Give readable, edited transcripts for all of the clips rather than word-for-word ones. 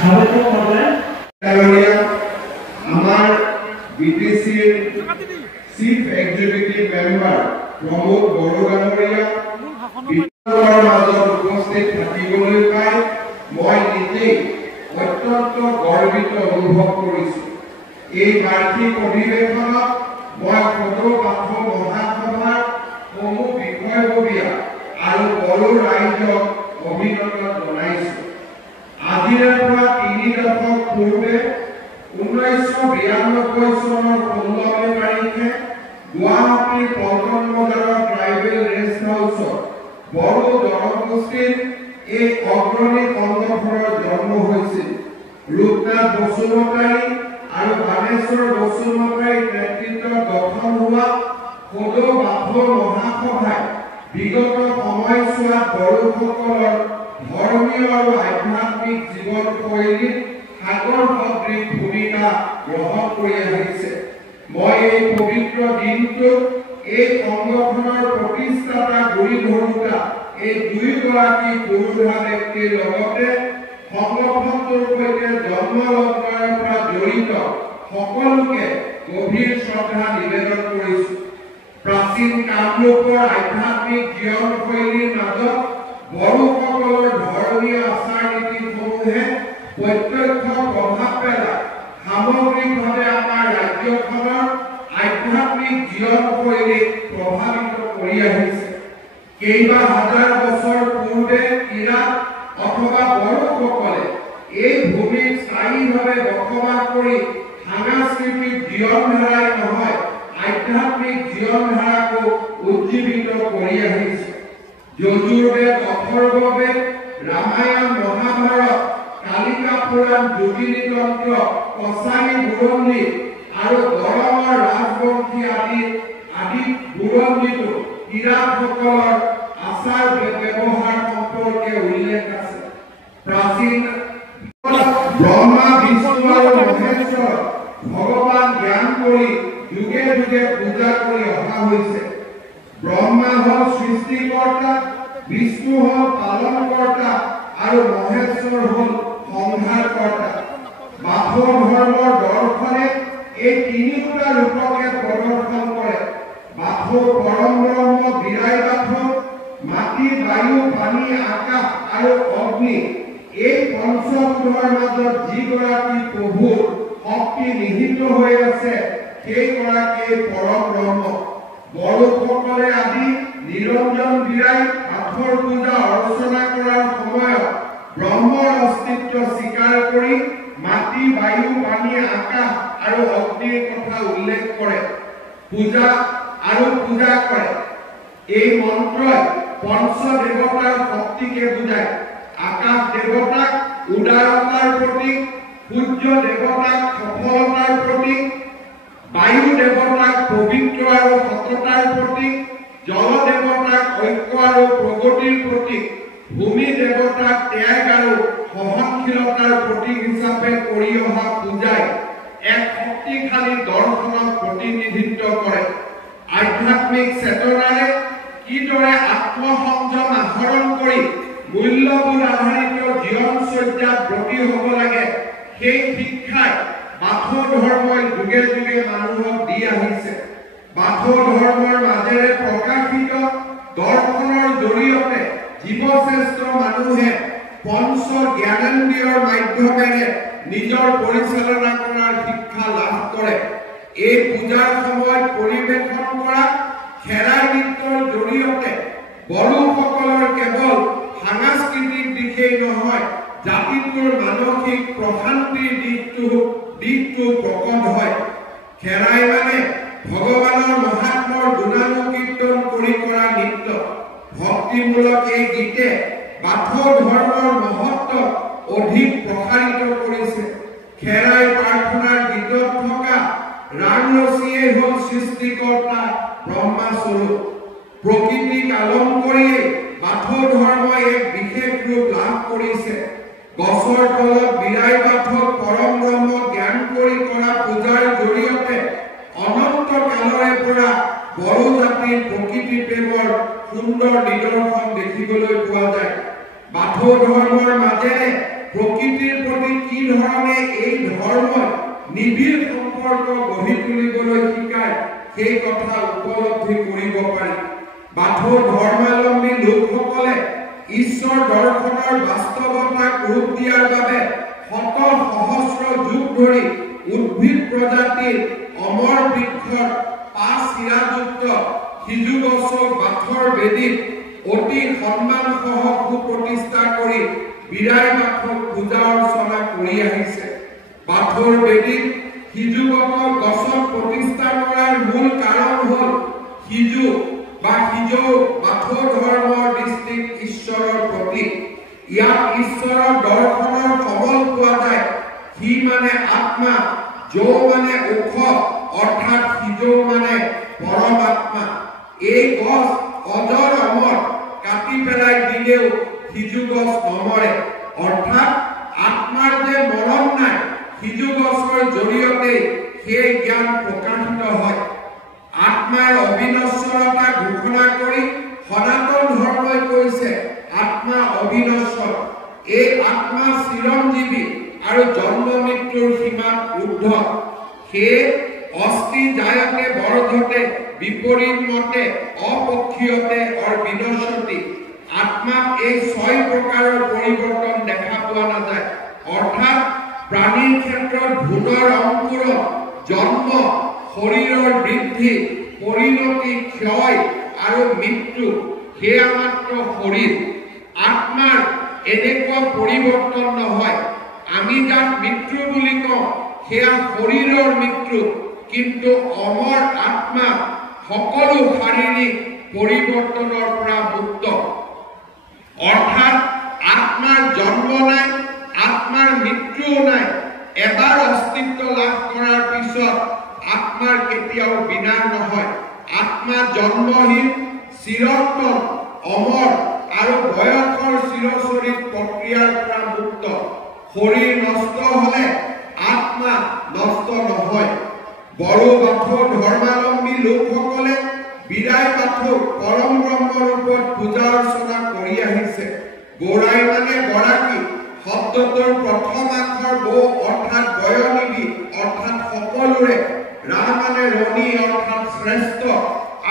আমাৰ বিটিসিৰ chief executive member Pramod বড়গাঙৰীয়া বিদ্যালয়ৰ মাজত উপস্থিত থাকিবলৈ পাই মই নিজেই অত্যন্ত গৰ্বিত অনুভৱ কৰিছো। এই বাৰ্ষিক অধিৱেশনত মই সদৌ পাঠ মহাসভাৰ সমূহ বিষয়ববীয়া আৰু বড়ো ৰাইজক অভিনন্দন জনাইছো। আজিৰে পৰা ৩ দশক পূৰ্বে 1992 চনৰ 15 তাৰিখে গুৱাহাটীৰ পল্টন বজাৰৰ ট্ৰাইবেল ৰেষ্ট হাউচত বড়ো জনগোষ্ঠীৰ এই অগ্ৰণী সংগঠনৰ জন্ম হৈছিল। ৰূপনাথ বসুমতাৰী আৰু বাণেশ্বৰ বসুমতাৰীৰ নেতৃত্বত গঠন হোৱা সদৌ পাঠ মহাসভাই বিগত সময়ছোৱাত বড়োসকলৰ ধৰ্মীয় আৰু আধ্যাত্মিক জীৱন শৈলীত সাগৰ সদৃশ ভূমিকা গ্ৰহণ কৰি আহিছে। মই এই পবিত্ৰ দিনটোত এই সংগঠনৰ প্ৰতিষ্ঠাতা গুৰি ধৰোঁতা এই দুয়োগৰাকী পুৰুষা ব্যক্তিৰ লগতে সংগঠনটোৰ সৈতে জন্মলগ্নৰ পৰা জড়িত সকলোকে গভীৰ শ্ৰদ্ধা নিবেদন কৰিছো। প্ৰাচীন কামৰূপৰ আধ্যাত্মিক জীৱন শৈলীৰ মাজত বড়োসকলৰ ধৰ্মীয় আচাৰ নীতিসমূহে প্ৰত্যক্ষ প্ৰভাৱ পেলাই সামগ্ৰিকভাৱে আমাৰ ৰাজ্যখনৰ আধ্যাত্মিক জীৱন শৈলীক প্ৰভাৱিত কৰি আহিছে। কেইবা হাজাৰ বছৰ পূৰ্বে ইৰাক অথবা বড়োসকলে এই ভূমিত স্থায়ীভাৱে বসবাস কৰি সাংস্কৃতিক জীৱনধাৰাই নহয় আধ্যাত্মিক জীৱনধাৰাকো উজ্জীৱিত কৰি আহিছে। যজুৰ্বেদ, অথৰ্ববেদ, ৰামায়ণ, মহাভাৰত, কালিকা পুৰাণ, যোগিনী তন্ত্ৰ, কছাৰী বুৰঞ্জী আৰু দৰঙৰ ৰাজবংশী আদি বুৰঞ্জীতো ইৰাকসকলৰ আচাৰ ব্যৱহাৰ সম্পৰ্কে উল্লেখ আছে। প্ৰাচীন ব্ৰহ্মা, বিষ্ণু আৰু মহেশ্বৰ ভগৱান জ্ঞান কৰি যুগে যুগে পূজা কৰি অহা হৈছে। ব্ৰহ্মা হ'ল সৃষ্টিকৰ্তা, বিষ্ণু হ'ল পালনকৰ্তা আৰু মহেশ্বৰ হ'ল সংহাৰকৰ্তা। বাথৌ ধৰ্মৰ দৰ্শনে এই তিনিওটা ৰূপকে প্ৰদৰ্শন কৰে। বাথৌ পৰম ব্ৰহ্ম বিৰাই বাথৌ, মাটি, বায়ু, পানী, আকাশ আৰু অগ্নি এই পঞ্চভূতৰ মাজত যিগৰাকী প্ৰভুৰ শক্তি নিহিত হৈ আছে সেইগৰাকীয়ে পৰম ব্ৰহ্ম। বড়োসকলে আদি নিৰঞ্জন বিৰাই বাথৌৰ পূজা অৰ্চনা কৰাৰ সময়ত ব্ৰহ্মৰ অস্তিত্ব স্বীকাৰ কৰি মাটি, বায়ু, পানী, আকাশ আৰু অগ্নিৰ কথা উল্লেখ কৰে, পূজা কৰে। এই মন্ত্ৰই পঞ্চ দেৱতাৰ শক্তিকে বুজায়। আকাশ দেৱতাক উদাৰতাৰ প্ৰতীক, সূৰ্য দেৱতাক সফলতাৰ প্ৰতীক, বায়ু দেৱতাক পবিত্ৰ আৰু সততাৰ প্ৰতীক, জল দেৱতাক ঐক্য আৰু প্ৰগতিৰ প্ৰতীক, ভূমি দেৱতাক ত্যাগ আৰু সহনশীলতাৰ প্ৰতীক হিচাপে কৰি অহা পূজাই এক শক্তিশালী দৰ্শনক প্ৰতিনিধিত্ব কৰে। আধ্যাত্মিক চেতনাৰে কিদৰে আত্মসংযম আহৰণ কৰি মূল্যবোধ আধাৰিত জীৱনচৰ্যাত ব্ৰতী হ'ব লাগে সেই শিক্ষাই বাথৌ ধৰ্মই যুগে যুগে মানুহক দি আহিছে। বাথৌ ধৰ্মৰ মাজেৰে প্ৰকাশিত দৰ্শনৰ জৰিয়তে জীৱশ্ৰেষ্ঠ মানুহে পঞ্চ জ্ঞানেন্দ্ৰিয়ৰ মাধ্যমেৰে নিজৰ পৰিচালনা কৰাৰ শিক্ষা লাভ কৰে। এই পূজাৰ সময়ত পৰিৱেশন কৰা খেৰাই নৃত্যৰ জৰিয়তে বড়োসকলৰ কেৱল সাংস্কৃতিক দিশেই নহয় জাতিটোৰ মানসিক প্ৰশান্তিৰ দিশটো প্ৰকট হয়। খেৰাই মানে ভগৱানৰ মহাত্মৰ গুণানুকীৰ্তন কৰি কৰা নৃত্য। ভক্তিমূলক এই গীতে বাথৌ ধৰ্মৰ মহত্ব অধিক প্ৰসাৰিত কৰিছে। খেৰাই প্ৰাৰ্থনাৰ গীতত থকা ৰাম ৰচিয়ে হ'ল সৃষ্টিকৰ্তা ব্ৰহ্মাস্বৰূপ। প্ৰকৃতিক আলম কৰিয়ে বাথৌ ধৰ্মই এক বিশেষ ৰূপ লাভ কৰিছে। গছৰ তলত বিৰাই বাথৌক পৰম ব্ৰহ্ম জ্ঞান কৰি কৰা পূজাৰ জৰিয়তে অনন্ত কালৰে পৰা বড়ো জাতিৰ প্ৰকৃতি প্ৰেমৰ সুন্দৰ নিদৰ্শন দেখিবলৈ পোৱা যায়। বাথৌ ধৰ্মৰ মাজেৰে প্ৰকৃতিৰ প্ৰতি কি ধৰণে এই ধৰ্মই নিবিড় সম্পৰ্ক গঢ়ি তুলিবলৈ শিকায় সেই কথা উপলব্ধি কৰিব পাৰি। বাথৌ ধৰ্মাৱলম্বী লোকসকলে ঈশ্বৰ দৰ্শনৰ বাস্তৱতাক ৰূপ দিয়াৰ বাবে শত সহস্ৰ যুগ ধৰি উদ্ভিদ প্ৰজাতিৰ অমৰ বৃক্ষৰ পাঁচ শিৰাযুক্ত সিজু গছক বাথৰ বেদীত অতি সন্মানসহ সুপ্ৰতিষ্ঠা কৰি বিৰাই বাথক পূজা অৰ্চনা কৰি আহিছে। বাথৰ বেদীত সিজু গছক প্ৰতিষ্ঠা কৰাৰ মূল কাৰণ হ'ল সিজু বা সিজৌ বাথৌ ধৰ্মৰ দৃষ্টিত ঈশ্বৰৰ প্ৰতীক। ইয়াত ঈশ্বৰৰ দৰ্শনৰ সমল পোৱা যায়। সি মানে আত্মা, যৌ মানে ওখ, অৰ্থাৎ সিজৌ মানে পৰমাত্মা। এই গছ অজৰ অমৰ, কাটি পেলাই দিলেও সিজু গছ নমৰে, অৰ্থাৎ আত্মাৰ যে মৰণ নাই, সিজু গছৰ জৰিয়তে সেই জ্ঞান প্ৰকাশিত হয়। আত্মাৰ অবিনশ্বৰতা ঘোষণা কৰি সনাতন ধৰ্মই কৈছে আত্মা অবিনশ্বৰ। এই আত্মা চিৰঞ্জীৱী আৰু জন্ম মৃত্যুৰ সীমাত ঊৰ্ধ। সেয়ে অস্থি জায়তে বৰ্ধতে বিপৰীত মতে অপক্ষীয়তে অৰ বিনশ্বতি। আত্মাত এই ৬ প্ৰকাৰৰ পৰিৱৰ্তন দেখা পোৱা নাযায়। অৰ্থাৎ প্ৰাণীৰ ক্ষেত্ৰত ভূণৰ অংকুৰ, জন্ম, শৰীৰৰ বৃদ্ধি, পৰিণতি, ক্ষয় আৰু মৃত্যু, সেয়া মাত্ৰ শৰীৰ। আত্মাৰ এনেকুৱা পৰিৱৰ্তন নহয়। আমি যাক মৃত্যু বুলি কওঁ সেয়া শৰীৰৰ মৃত্যু, কিন্তু অমৰ আত্মা সকলো শাৰীৰিক পৰিৱৰ্তনৰ পৰা মুক্ত। অৰ্থাৎ আত্মাৰ জন্ম নাই, আত্মাৰ মৃত্যুও নাই। এবাৰ অস্তিত্ব লাভ কৰাৰ পিছত আত্মাৰ কেতিয়াও বিনাশ নহয়। আত্মা জন্মহীন, চিৰন্তন, অমৰ আৰু বয়সৰ চিৰচৰিত প্ৰক্ৰিয়াৰ পৰা মুক্ত। শৰীৰ নষ্ট হলে আত্মা নষ্ট নহয়। বড়ো বাথৌ ধৰ্মাৱলম্বী লোকসকলে বিৰাই বাথৌক পৰম ব্ৰহ্ম ৰূপত পূজা অৰ্চনা কৰি আহিছে। গৌৰাই মানে গৰাকী, শব্দটোৰ প্ৰথম আখৰ বৌ অৰ্থাৎ বয়নিধি অৰ্থাৎ সকলোৰে, ৰা মানে ৰণী অৰ্থাৎ শ্ৰেষ্ঠ,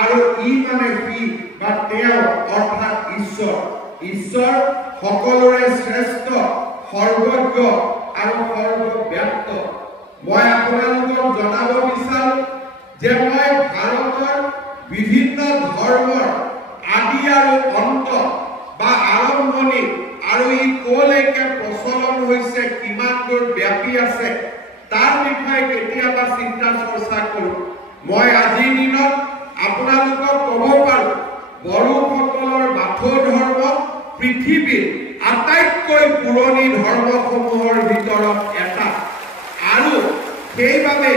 আৰু ই মানে সি বা তেওঁ অৰ্থাৎ ঈশ্বৰ। ঈশ্বৰ সকলোৰে শ্ৰেষ্ঠ, সৰ্বজ্ঞ আৰু সৰ্বব্যাপ্ত। মই আপোনালোকক জনাব বিচাৰো যে মই ভাৰতৰ বিভিন্ন ধৰ্মৰ আদি আৰু অন্ত বা আৰম্ভণি আৰু ই কলৈকে প্ৰচলন হৈছে, কিমান দূৰ ব্যাপী আছে, তাৰ বিষয়ে কেতিয়াবা চিন্তা চৰ্চা কৰো। মই আজিৰ দিনত আপোনালোকক ক'ব পাৰো, বড়োসকলৰ বাথৌ ধৰ্ম পৃথিৱীৰ আটাইতকৈ পুৰণি ধৰ্মসমূহৰ ভিতৰত এটা, আৰু সেইবাবে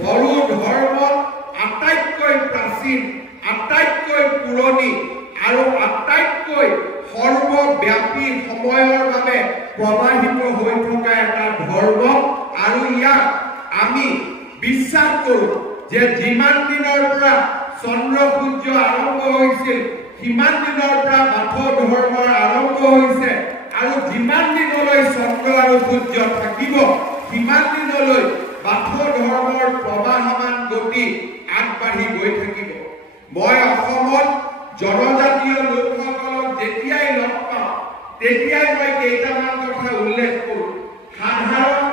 বড়ো ধৰ্ম আটাইতকৈ প্ৰাচীন, আটাইতকৈ পুৰণি আৰু আটাইতকৈ সৰ্বব্যাপী সময়ৰ বাবে প্ৰবাহিত হৈ থকা এটা ধৰ্ম। আৰু ইয়াক আমি বিশ্বাস কৰো যে যিমান দিনৰ পৰা চন্দ্ৰ সূৰ্য আৰম্ভ হৈছিল সিমান দিনৰ পৰা বাথৌ ধৰ্মৰ আৰম্ভ হৈছে, আৰু যিমান দিনলৈ চন্দ্ৰ আৰু সূৰ্য থাকিব সিমান দিনলৈ বাথৌ ধৰ্মৰ প্ৰবাহমান গতি আগবাঢ়ি গৈ থাকিব। মই অসমত জনজাতীয় লোকসকলক যেতিয়াই লগ পাওঁ তেতিয়াই মই কেইটামান কথা উল্লেখ কৰোঁ। সাধাৰণ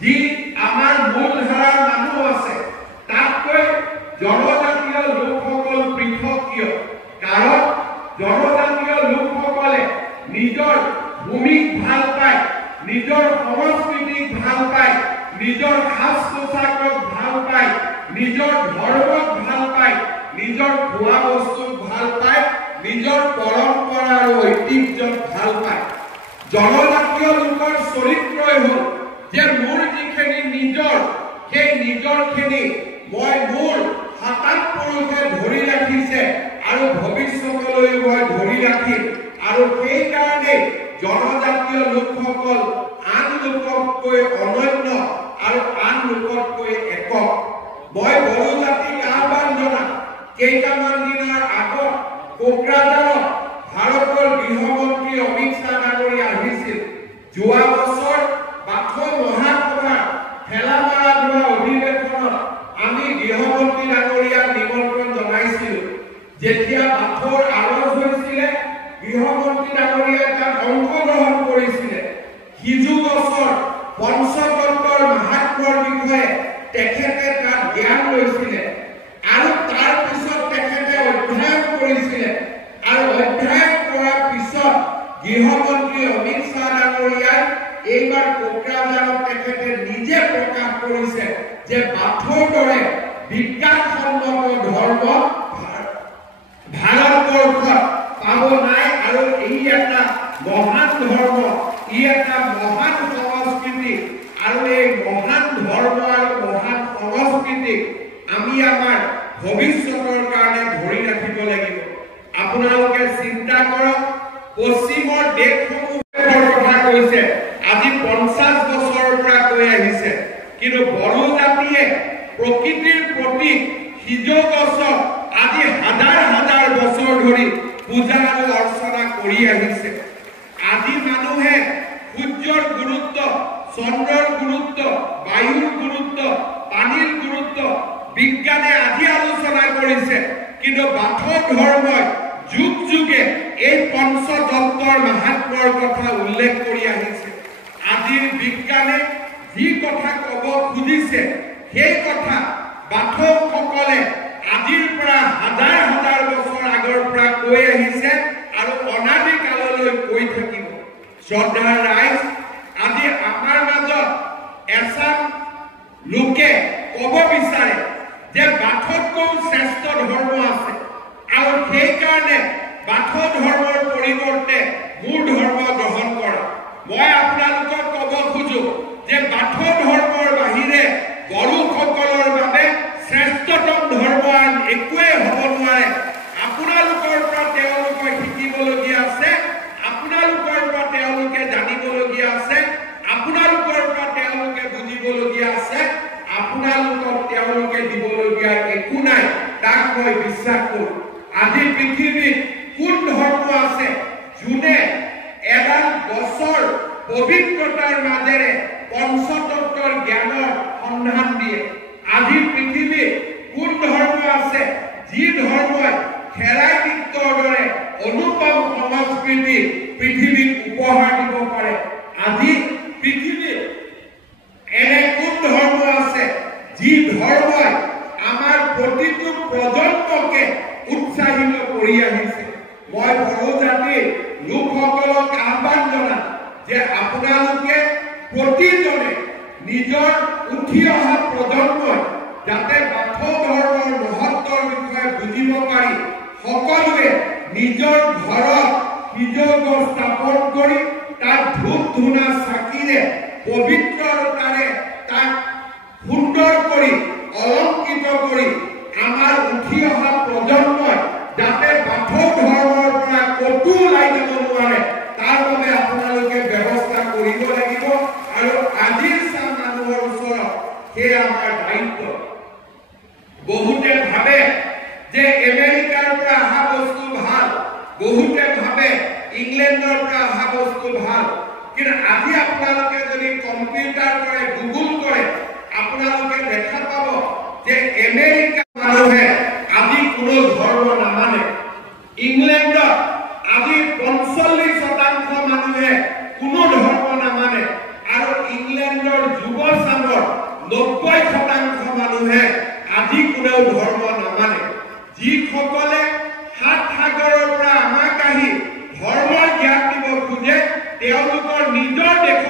যি আমাৰ মূল ধাৰাৰ মানুহ আছে তাতকৈ জনজাতীয় লোকসকল পৃথক কিয়? কাৰণ জনজাতীয় লোকসকলে নিজৰ ভূমিক ভাল পায়, নিজৰ সংস্কৃতিক ভাল পায়, নিজৰ সাজ পোছাকক ভাল পায়, নিজৰ ধৰ্মক ভাল পায়, নিজৰ খোৱা বস্তুক ভাল পায়, নিজৰ পৰম্পৰা আৰু ঐতিহ্যক ভাল পায়। জনজাতীয় লোকৰ চৰিত্ৰই হ'ল যে মোৰ যিখিনি নিজৰ, সেই নিজৰখিনি মই মোৰ হাতাত পুৰুষে ধৰি ৰাখিছে আৰু ভৱিষ্যতলৈ মই ধৰি ৰাখিম। আৰু সেইকাৰণে জনজাতীয় লোকসকল আন লোকতকৈ অনন্য আৰু আন লোকতকৈ একক। মই বড়ো জাতিক আহ্বান জনাম, কেইটামান দিনৰ আগত কোকৰাঝাৰত ভাৰতৰ গৃহমন্ত্ৰী অমিত শ্বাহ ডাঙৰীয়া আহিছিল। যোৱা পঞ্চতত্ত্বৰ মাহাত্ম্যৰ বিষয়ে তেখেতে তাত জ্ঞান লৈছিলে আৰু তাৰ পিছত তেখেতে অধ্যয়ন কৰিছিলে আৰু অধ্যয়ন কৰাৰ পিছত গৃহমন্ত্ৰী অমিত শ্বাহ ডাঙৰীয়াই এইবাৰ কোকৰাঝাৰত তেখেতে নিজে প্ৰকাশ কৰিছে যে বাথৌৰ দৰে বিজ্ঞানসন্মত ধৰ্ম ভাৰতবৰ্ষত পাব নাই আৰু এই এটা মহান ধৰ্ম, ই এটা মহান সংস্কৃতি আৰু এই মহান ধৰ্ম আৰু মহান সংস্কৃতিক আমি আমাৰ ভৱিষ্যতৰ কাৰণে ধৰি ৰাখিব লাগিব। আপোনালোকে চিন্তা কৰক, পশ্চিমৰ দেশসমূহৰ কথা কৈছে আজি 50 বছৰৰ পৰা কৈ আহিছে, কিন্তু বড়ো জাতিয়ে প্ৰকৃতিৰ প্ৰতি সিজ গছক আজি হাজাৰ হাজাৰ বছৰ ধৰি পূজা আৰু অৰ্চনা কৰি আহিছে। আজি মানুহে সূৰ্যৰ গুৰুত্ব, চন্দ্ৰৰ গুৰুত্ব, বায়ুৰ গুৰুত্ব, পানীৰ গুৰুত্ব বিজ্ঞানে আজি আলোচনা কৰিছে, কিন্তু বাথৌ ধৰ্মই যুগ যুগে এই পঞ্চতত্ত্বৰ মাহাত্ম্যৰ কথা উল্লেখ কৰি আহিছে। আজিৰ বিজ্ঞানে যি কথা ক'ব খুজিছে সেই কথা বাথৌসকলে আজিৰ পৰা হাজাৰ হাজাৰ বছৰ আগৰ পৰা কৈ আহিছে আৰু অনাদি কাললৈ কৈ থাকিব। শ্ৰদ্ধাৰ ৰাইজ, আজি আমাৰ মাজত এচাম লোকে ক'ব বিচাৰে যে বাথৌতকৈও শ্ৰেষ্ঠ ধৰ্ম আছে আৰু সেইকাৰণে বাথৌ ধৰ্মৰ পৰিৱৰ্তে মোৰ ধৰ্ম গ্ৰহণ কৰা। মই আপোনালোকক ক'ব খোজো যে বাথৌ ধৰ্মৰ বাহিৰে বড়োসকলৰ বাবে শ্ৰেষ্ঠতম ধৰ্ম আন একোৱেই হ'ব নোৱাৰে। আপোনালোকৰ পৰা তেওঁলোকে শিকিবলগীয়া আছে, আপোনালোকৰ পৰা তেওঁলোকে জানিবলগীয়া আছে, আপোনালোকৰ পৰা তেওঁলোকে বুজিবলগীয়া আছে, আপোনালোকক তেওঁলোকে দিবলগীয়া একো নাই, তাক মই বিশ্বাস কৰোঁ। আজি পৃথিৱীত কোন ধৰ্ম আছে যোনে এডাল গছৰ পবিত্ৰতাৰ মাজেৰে পঞ্চতত্ত্বৰ জ্ঞানৰ সন্ধান দিয়ে? আজি পৃথিৱীত কোন ধৰ্ম আছে যি ধৰ্মই খেৰাই নৃত্যৰ দৰে অনুপম সংস্কৃতি পৃথিৱীক উপহাৰ দিব পাৰে? আজি পৃথিৱীত এনে কোন ধৰ্ম আছে যি ধৰ্মই আমাৰ প্ৰতিটো প্ৰজন্মকে উৎসাহিত কৰি আহিছে? মই বড়ো জাতিৰ লোকসকলক আহ্বান জনাম যে আপোনালোকে প্ৰতিজনে নিজৰ উঠি অহা প্ৰজন্মই যাতে বাথৌ ধৰ্মৰ মহত্বৰ বিষয়ে বুজিব পাৰি সকলোৱে নিজৰ ঘৰত সিজ গছ স্থাপন কৰি তাত ধূপ ধূনা চাকিৰে পবিত্ৰতাৰে তাক সুন্দৰ কৰি অলংকৃত কৰি আমাৰ উঠি অহা প্ৰজন্মই যাতে বাথৌ ধৰ্মৰ পৰা কতো ওলাই যাব নোৱাৰে তাৰ বাবে আপোনালোকে ব্যৱস্থা কৰিব লাগিব। আৰু আজিৰ চাম মানুহৰ ওচৰত সেই আমাৰ দায়িত্ব। বহুতে ভাবে যে আমেৰিকাৰ পৰা অহা বস্তু ভাল, বহুতে ভাবে ইংলেণ্ডৰ পৰা অহা বস্তু ভাল, কিন্তু আজি আপোনালোকে যদি কম্পিউটাৰ কৰে, গুগল কৰে, আপোনালোকে দেখা পাব যে আমেৰিকাৰ মানুহে আজি কোনো ধৰ্ম নামানে। ইংলেণ্ডত আজি 45% মানুহে কোনো ধৰ্ম নামানে আৰু ইংলেণ্ডৰ যুৱচামৰ 90% মানুহে আজি কোনেও ধৰ্ম নামানে। যিসকলে 7 সাগৰৰ পৰা আমাক আহি ধৰ্মৰ জ্ঞান দিব খোজে তেওঁলোকৰ নিজৰ দেশত